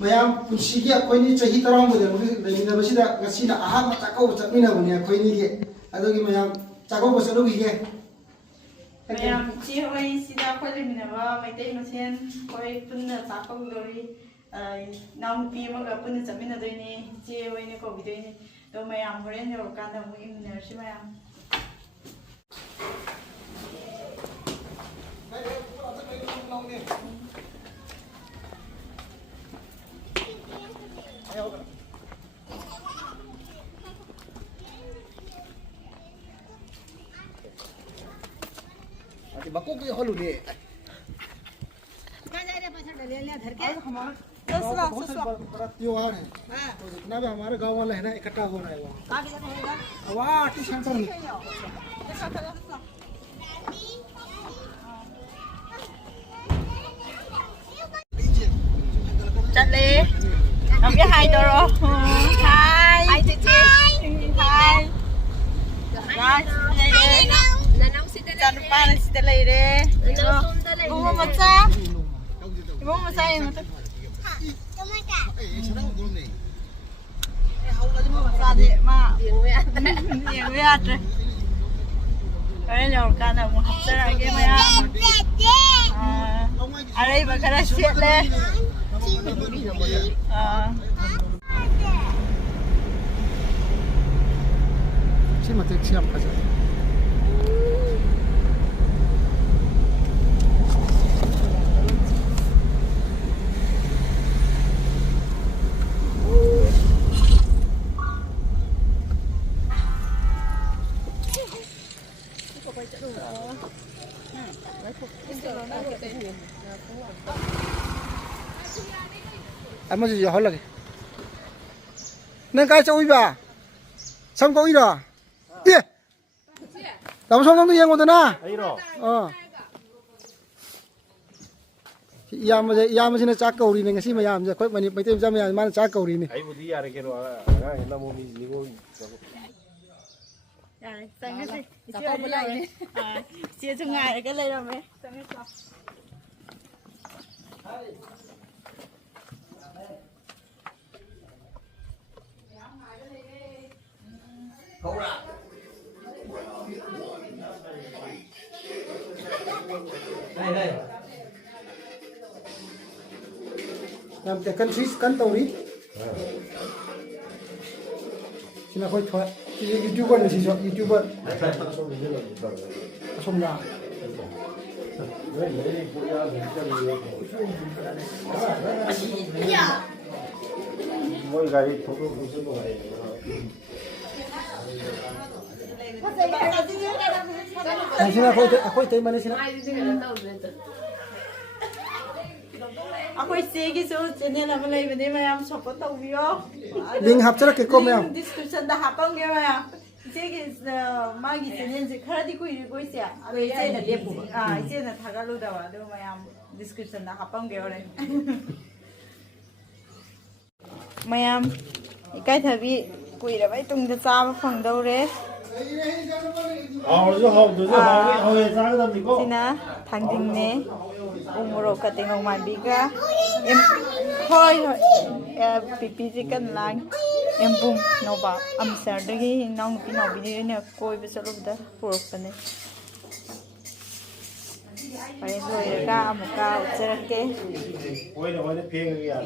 mayam punsigi akoini chahi tarang bude lemina basida ngasina Ahanba Chakkouba Chatminnaba ne akoini ge adogi mayam Chakkouba salugi ge mayam chi oi sida khoi lemina maitai masen khoi punna Chakkouba nam pi ma ga punna Chatminna doini chi oi ne ko bidoini do mayam horen yor kanda mu imner shi mayam bakku ke holu ne बड़ा त्योहार है तो जितना भी हमारे गांव वाले है ना इकट्ठा हो रहा है वहाँ आर्टिस्ट सेंटर में चले हम ये हाय तो रो हाय हाय चिची हाय हाय jangan lupa nasi telai deh. Ibu mau masak? Ibu mau masak yang itu? Mau masak deh, mak. Yang lihat deh. Kalian jangan kan mau hapsir lagi ya. Ada ibu kerja siap deh. Cuma tek siap aja. Em gì hỏi là nên cái cho ba xong có ý rồi đi làm xong nó yên một tuần à yam sih nak cakau ini ngasih mayam je, kau mani macam mayam mana cakau ini. Ayo budi ya rekero, na mau ni nigo. Ya, sangat sih. Cakau boleh ni. Sia sungai cái này rồi mấy. Sangat cakau. Không ra. Đây. Làm cái cân tàu đi. Xin khôi thoại. YouTuber này gì YouTuber. Không ra. Mỗi gari photo cũng có này. Xin khôi tới mà xin. Aku istri so channel apa lagi benda macam support tahu bio. Link hap cakap ke macam. Description dah hapang ke macam. Istri magi channel je kerana di kui sia. Abe istri nak dia pun. Istri nak thaga lu dah. Dia macam description dah hapang ke orang. Macam ikai thabi kui dah baik tung dah cah phang dah re. Sina thangding ne. Umuro kating ng mabiga hoy pipi chicken lang embum no ba am sar dagi nong pino bini ne koi besalo da purok pane pai loi ka amuka ucerake oina pheng ya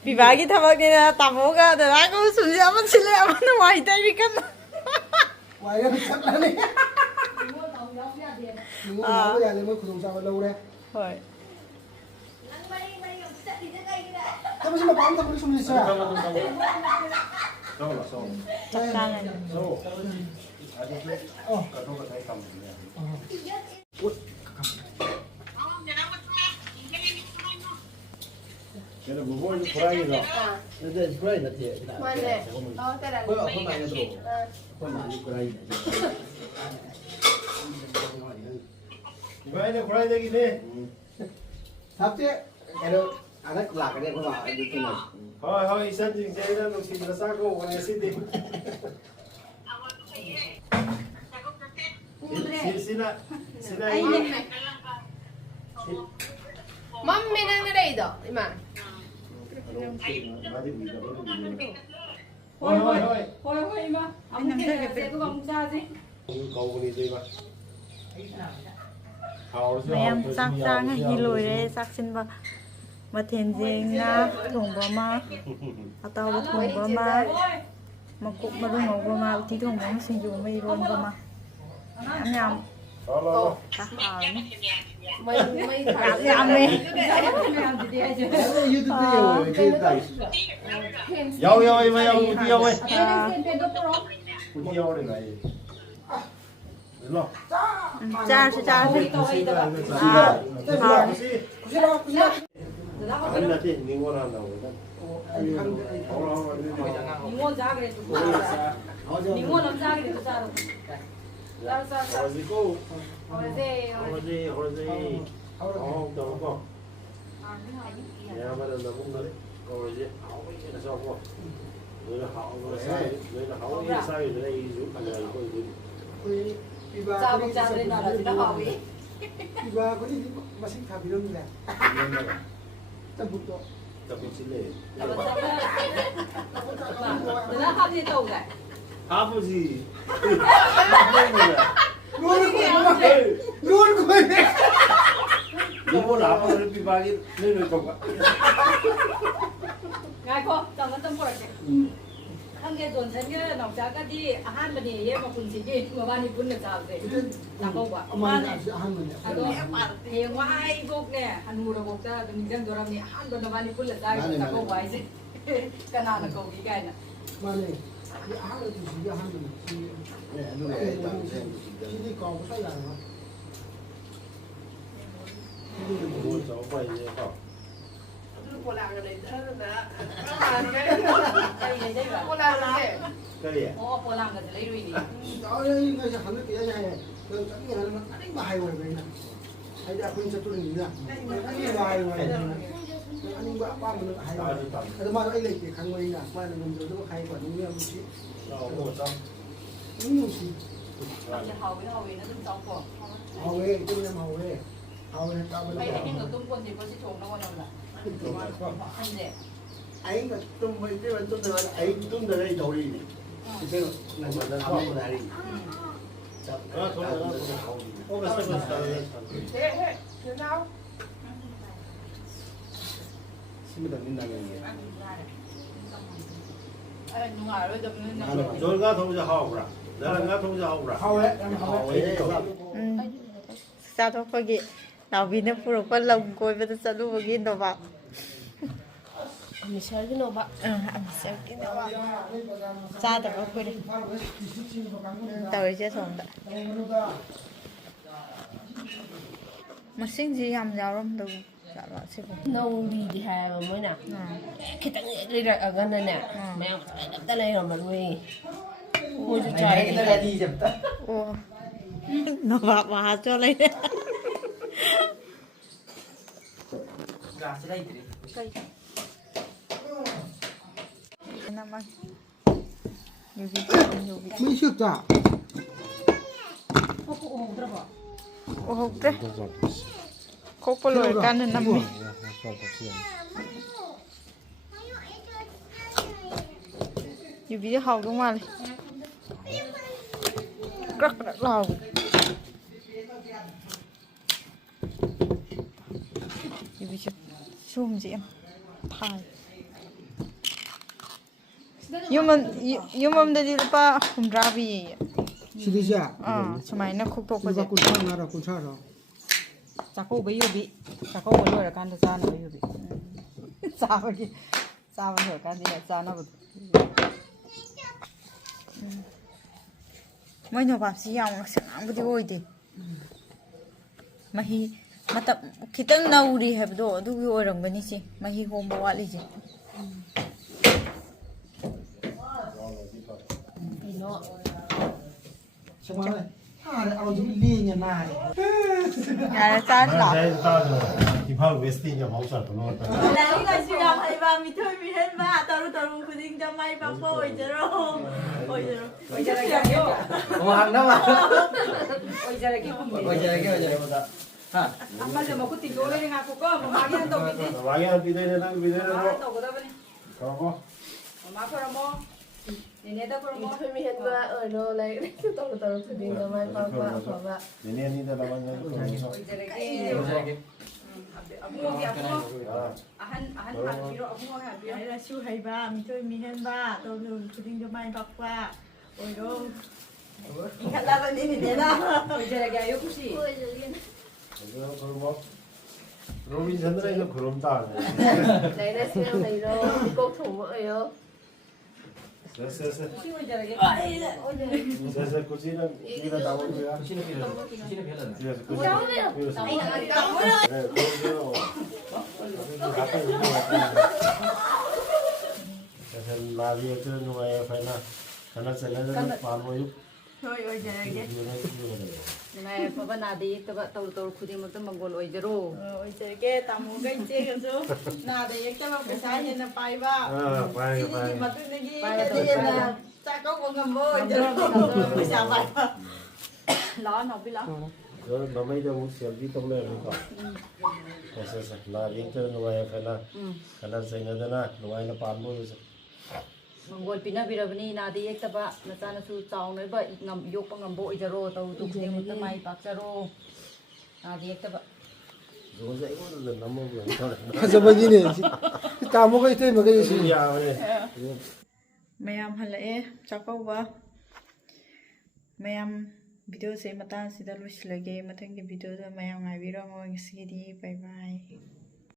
bibagi thabak ne tamoga da ko sunji aman chile aman wai dai bikan Wai ga chat la ne bây giờ mới khử sao lâu đây. Rồi. Tapi sih bapakmu tak boleh sulit saya. Chắc chắn này. Oh. Cái này bố như fry rồi. Đây fry là gì? Mana? Oh, tak ada. Không phải là đồ. Không phải là fry. Vậy là fry đây kìa. Thắp chứ. Cái đó anh ấy lạc cái này không phải như thế này. Thôi, xem chừng chơi đó, nó xin là sao cô, còn xin đi. Xin ạ. 맘미 nang 레이더 이만. Hoi ima. Amu kena saya tu kamu sahaja. cầu đi đi mà Mayam sak sang hiloi re sak sin ba mathen jeng na thong ba ma ataw ba thong ba ma makuk maru ngau ba ma ti thong ba sing ju mai ron ba ma nyam ta ha ni Mày nyam ni dâu dâu mà dâu đi dâu ơi đi dâu đây này đúng không cha cha anh là chị Ningol Ahanba Ningol jagre tu Ningol nam jagre tu saro Hoje cô Hoje hoje đâu có nhà mà đừng cũng đấy hoje là sao cô người là họ người là họ người sai rồi đây giúp thằng này coi cha bang cha re na la ta ha wi Iba ko ni masih kabilang nila. Tabut to. tập xin lệ Dala ha ni tau ga 아버지 Luôn ko. Ningol 아버지를 비방이 내는 거가 ngai ko tang kan tam por ke ang ge don chen ge nong cha ka di ahan ba ni ye ma kun si ge ma ba ni pun na cha ze na ko ba ma ne ado he wai gok ne anu ra gok cha ni jang doram ni ahan ba na ba ni pun la cha ta ko wai se kana na ko gi ga na Mane. Ni ahang itu sih ahang ni. Ini kau saya lah. Ningol cháu quay như thế nào cái gì ạ o po lang ga le ri ni Đó đây ngay giờ hắn cái này này. Rồi chắc là nó đánh bài rồi này. Hay đã quên cho tôi nghỉ nè. Đánh bài rồi. Anh ba mình hay rồi. Mà anh lấy cái khăn này nè, mai là mình rồi nó hay quả nó nghe một chút. một trăm Một chút. ya hau wi na tum chau ko Hầu về, tôi làm hầu về. Hầu về tao pai mới ai làm. ngo tum kon si ko si chong na ko na la an de anh là tung mấy cái vấn tung là anh tung từ đây đầu đi cái là mình làm một này đi ô cái sao xin mình đừng làm gì ai nu nga rồi dum na rồi ngã thông cho hậu ra đó là ngã thông cho hậu ra Hầu đấy, làm hầu đấy. sa to ko gi naw bi na puro ko long koi ba sa lu ba gi no ba Mày sợ cái nào bạn? am sa ki no ba sa da ba ko ri tawai je song da masing ji yam yaw ram do sa ba se ko Nâu đi hè mà mới nè. Cái tặng đi rồi ở gần đây nè. Mẹ đập ta đây rồi mà nuôi. Mua cho trời cái này đi. ô nó ba ba cho lấy naman Mấy chiếc giả. ô hộp đấy có có lỗi can nên nằm đi dù bây giờ học đúng không rất là lâu dù bây giờ zoom gì em thay yung dari lupa humrabi Sini sumay na kuktok ko Iba dyan kun sa ngara kun sa ro. Chakkouba yubi Chakkouba lura kan da sana ba yubi sawa lura kan da sana ba moi no ba si yang sang bu di oi de mahi mata kitang nauri habdo adu gi orang bani si mahi hom ba wali ji Sama này. Adaเอาอยู่ลีเนี่ยนาย ya cha la đây ta rồi thì bao vesting cho phóng sản của nó la ni ga si ya hai ba mi thoi mi hen ba taru ku ding ja mai ba po oi jero oi jero Hàng đó mà. Ôi trời cái Ôi trời. Amma le maku ti dole nga ko ko ma gi to bi di. Vaya pide na pide na. To ko da bani. Ko. Ma ko ra mo. Ni ne da ko mo. Thôi mi hết ba ở đâu lấy tàu tàu thì đi đâu mai qua ba. Ini ni dah lawan yang tu. Oi jere ke. Abu gi abu. Ahan ha biro abu ha biro. Đấy là siêu hay ba, mình chơi mình hen ba, tôi thường cứ đi cho mai bạc qua, ôi đâu, Ingat la ni ne da. Oi jere ke ayo kusi. Itu kalau Romi Chandra itu kurang tahu. Đấy là siêu này đâu, cô thủ vợ yo. Saya Kusi oi jere ke. saya kursi nak kita tahu tu ya. Sini pilih. Saya Saya lari itu numaya fina. Karena saya dah palu yuk. thôi ôi trời ghê, Này pa ba na di ta ba tol khudi mo ta mangol oi jero. ôi trời ghê, tao muốn cái chơi cái số, nào để cái mà phải sai hiện là bay ba, Ah, baik cái baik. mà tôi nghĩ cái gì là cha có con ngầm ôi trời, phải sao bay ba, Lo no bi lo. Kalau namanya dah mesti lebih tahu lah lupa. Saya lari itu numaya fina. Karena saya dah numaya palu itu. Mangol pina bira bani na di ek ta ba na cha na su chaw noi ba ngam yok pa ngam bo oi jero to tu khudi mo ta mai pak jero. Na di ek ta ba. Rồi dậy có được lắm không vậy? Sao bây giờ này? Tao mua cái tên mà cái gì? Ya ini. mayam halae, Chakkouba, mayam video se mata sida lush lagi, matang ke video da mayam ngai biro mo ngisi di, bye bye.